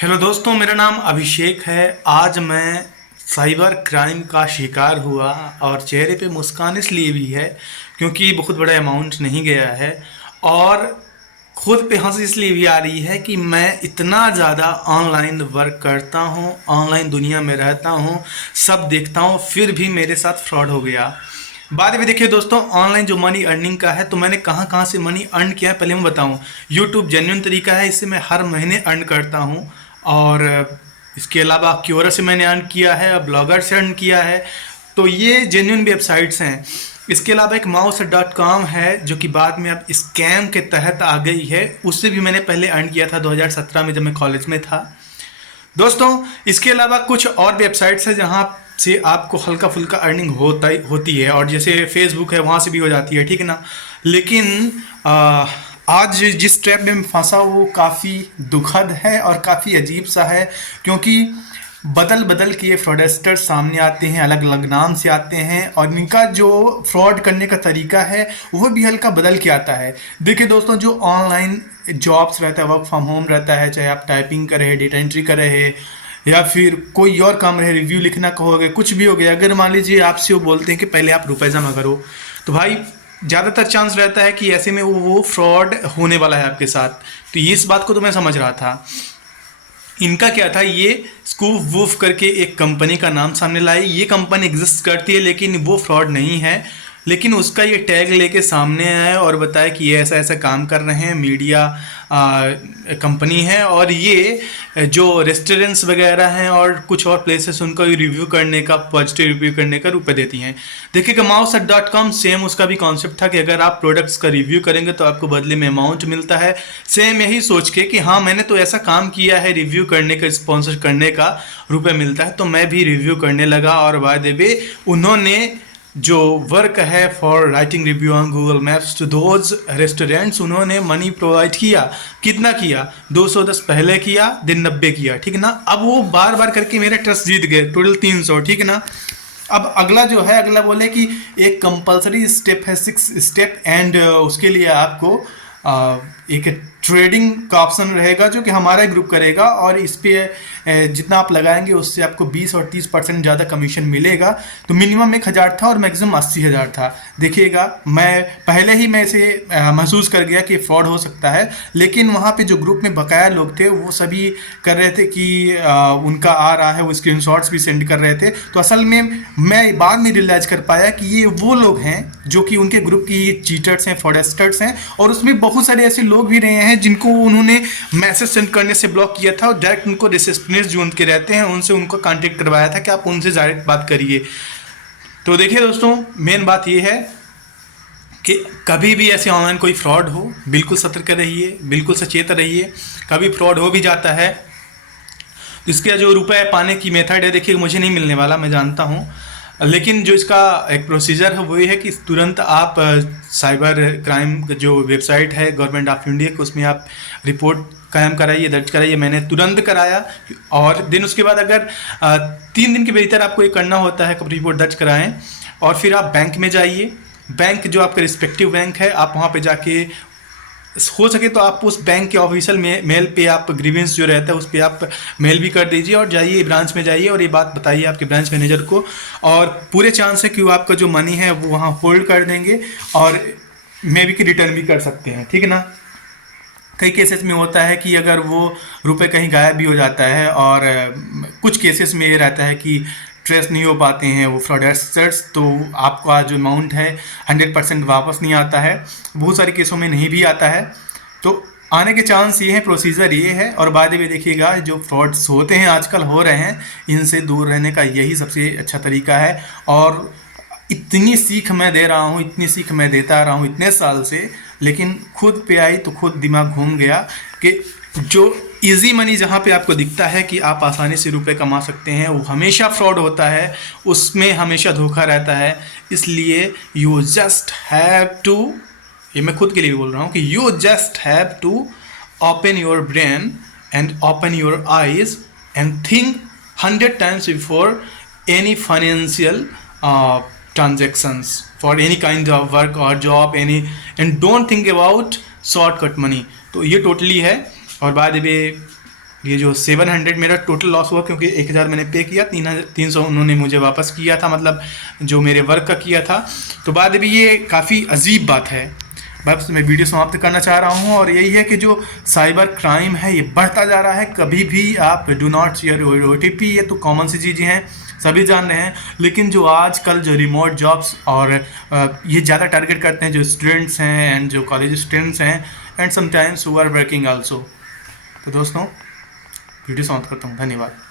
Hello दोस्तों, मेरा नाम अभिषेक है। आज मैं साइबर क्राइम का शिकार हुआ और चेहरे पे मुस्कान इसलिए भी है क्योंकि बहुत बड़ा अमाउंट नहीं गया है, और खुद पे हंसी इसलिए भी आ रही है कि मैं इतना ज़्यादा ऑनलाइन वर्क करता हूँ, ऑनलाइन दुनिया में रहता हूँ, सब देखता हूँ, फिर भी मेरे साथ फ्रॉड हो गया। बाद में देखिए दोस्तों, ऑनलाइन जो मनी अर्निंग का है तो मैंने कहाँ कहाँ से मनी अर्न किया है पहले मैं बताऊँ। यूट्यूब जेन्युइन तरीका है, इससे मैं हर महीने अर्न करता हूँ। और इसके अलावा क्योरा से मैंने अर्न किया है, ब्लॉगर से अर्न किया है। तो ये जेन्युइन वेबसाइट्स हैं। इसके अलावा एक mouse.com है जो कि बाद में अब स्कैम के तहत आ गई है, उससे भी मैंने पहले अर्न किया था 2017 में जब मैं कॉलेज में था। दोस्तों, इसके अलावा कुछ और वेबसाइट्स हैं जहाँ से आपको हल्का फुल्का अर्निंग होती है, और जैसे फेसबुक है वहाँ से भी हो जाती है, ठीक है ना। लेकिन आज जिस ट्रैप में मैं फंसा वो काफ़ी दुखद है और काफ़ी अजीब सा है, क्योंकि बदल बदल के ये फ्रॉडस्टर सामने आते हैं, अलग अलग नाम से आते हैं, और इनका जो फ्रॉड करने का तरीका है वो भी हल्का बदल के आता है। देखिए दोस्तों, जो ऑनलाइन जॉब्स रहता है, वर्क फ्रॉम होम रहता है, चाहे आप टाइपिंग कर रहे, डेटा एंट्री कर रहे, या फिर कोई और काम रहे, रिव्यू लिखना कहोगे, कुछ भी हो गया, अगर मान लीजिए आपसे वो बोलते हैं कि पहले आप रुपए जमा करो, तो भाई ज़्यादातर चांस रहता है कि ऐसे में वो फ्रॉड होने वाला है आपके साथ। तो ये इस बात को तो मैं समझ रहा था। इनका क्या था, ये स्कूप वूफ करके एक कंपनी का नाम सामने लाई। ये कंपनी एग्जिस्ट करती है लेकिन वो फ्रॉड नहीं है, लेकिन उसका ये टैग लेके सामने आया और बताया कि ये ऐसा ऐसा काम कर रहे हैं, मीडिया कंपनी है, और ये जो रेस्टोरेंट्स वगैरह हैं और कुछ और प्लेसेस उनका रिव्यू करने का, पॉजिटिव रिव्यू करने का रुपए देती हैं। देखिए mouse.com सेम उसका भी कॉन्सेप्ट था कि अगर आप प्रोडक्ट्स का रिव्यू करेंगे तो आपको बदले में अमाउंट मिलता है। सेम यही सोच के कि हाँ मैंने तो ऐसा काम किया है, रिव्यू करने का, स्पॉन्सर करने का रुपए मिलता है, तो मैं भी रिव्यू करने लगा। और बाय द वे उन्होंने जो वर्क है for writing review on Google Maps to those restaurants, उन्होंने मनी प्रोवाइड किया। कितना किया? 210 पहले किया, दिन 90 किया, ठीक है ना। अब वो बार बार करके मेरा ट्रस्ट जीत गए, टोटल 300, ठीक है ना। अब अगला जो है, अगला बोले कि एक कंपलसरी स्टेप है, 6 स्टेप, एंड उसके लिए आपको एक ट्रेडिंग का ऑप्शन रहेगा जो कि हमारा ग्रुप करेगा, और इस पे जितना आप लगाएंगे उससे आपको 20 और 30% ज़्यादा कमीशन मिलेगा। तो मिनिमम 1000 था और मैक्सिमम 80,000 था। देखिएगा, मैं पहले ही मैं इसे महसूस कर गया कि फ्रॉड हो सकता है, लेकिन वहाँ पे जो ग्रुप में बकाया लोग थे वो सभी कर रहे थे कि उनका आ रहा है, वो स्क्रीनशॉट्स भी सेंड कर रहे थे। तो असल में मैं बाद में रियलाइज़ कर पाया कि ये वो लोग हैं जो कि उनके ग्रुप की चीटर्स हैं, फ्रॉडस्टर्स हैं, और उसमें बहुत सारे ऐसे लोग भी रहे हैं जिनको उन्होंने मैसेज सेंड करने से ब्लॉक किया था, और डायरेक्ट उनको रिसेप्शनिस्ट जो उनके रहते हैं उनसे उनको कांटेक्ट करवाया था कि आप उनसे डायरेक्ट बात करिए। तो देखिए दोस्तों, मेन बात ये है कि कभी भी ऐसे ऑनलाइन कोई फ्रॉड हो, बिल्कुल सतर्क रहिए, बिल्कुल सचेत रहिए। कभी फ्रॉड हो भी जाता है तो इसका जो रुपए पाने की मेथड है, देखिए मुझे नहीं मिलने वाला, मैं जानता हूँ, लेकिन जो इसका एक प्रोसीजर है वही है कि तुरंत आप साइबर क्राइम जो वेबसाइट है गवर्नमेंट ऑफ इंडिया को, उसमें आप रिपोर्ट कायम कराइए, दर्ज कराइए। मैंने तुरंत कराया, और दिन उसके बाद अगर 3 दिन के भीतर आपको ये करना होता है, कब रिपोर्ट दर्ज कराएं, और फिर आप बैंक में जाइए। बैंक जो आपका रिस्पेक्टिव बैंक है, आप वहाँ पे जाके हो सके तो आप उस बैंक के ऑफिशियल मेल पे आप ग्रीवेंस जो रहता है उस पर आप मेल भी कर दीजिए, और जाइए ब्रांच में जाइए और ये बात बताइए आपके ब्रांच मैनेजर को, और पूरे चांस है कि वो आपका जो मनी है वो वहाँ होल्ड कर देंगे, और मे बी कि रिटर्न भी कर सकते हैं, ठीक है ना। कई केसेस में होता है कि अगर वो रुपए कहीं गायब भी हो जाता है, और कुछ केसेस में ये रहता है कि ट्रेस नहीं हो पाते हैं वो फ्रॉडस्टर्स, तो आपका जो अमाउंट है 100% वापस नहीं आता है। बहुत सारे केसों में नहीं भी आता है, तो आने के चांस ये है, प्रोसीजर ये है। और बाद में देखिएगा, जो फ्रॉड्स होते हैं आजकल हो रहे हैं, इनसे दूर रहने का यही सबसे अच्छा तरीका है। और इतनी सीख मैं दे रहा हूँ, इतनी सीख मैं देता रहा हूँ इतने साल से, लेकिन खुद पे आई तो खुद दिमाग घूम गया कि जो इजी मनी जहाँ पे आपको दिखता है कि आप आसानी से रुपए कमा सकते हैं, वो हमेशा फ्रॉड होता है, उसमें हमेशा धोखा रहता है। इसलिए यू जस्ट हैव टू, ये मैं खुद के लिए बोल रहा हूँ कि you just have to open your brain and open your eyes and think 100 times before any financial transactions for any kind of work or job, any, and don't think about shortcut money। तो ये totally है। और बाद में ये जो 700 मेरा total loss हुआ, क्योंकि 1000 मैंने पे किया, 300 उन्होंने मुझे वापस किया था, मतलब जो मेरे वर्क का किया था। तो बाद में ये काफ़ी अजीब बात है। बस मैं वीडियो समाप्त करना चाह रहा हूँ, और यही है कि जो साइबर क्राइम है ये बढ़ता जा रहा है। कभी भी आप डू नॉट शेयर OTP, ये तो कॉमन सी चीज़ें हैं, सभी जान रहे हैं। लेकिन जो आजकल जो रिमोट जॉब्स और ये ज़्यादा टारगेट करते हैं जो स्टूडेंट्स हैं एंड जो कॉलेज स्टूडेंट्स हैं, and sometimes who are working also. तो दोस्तों वीडियो समाप्त करता हूँ, धन्यवाद।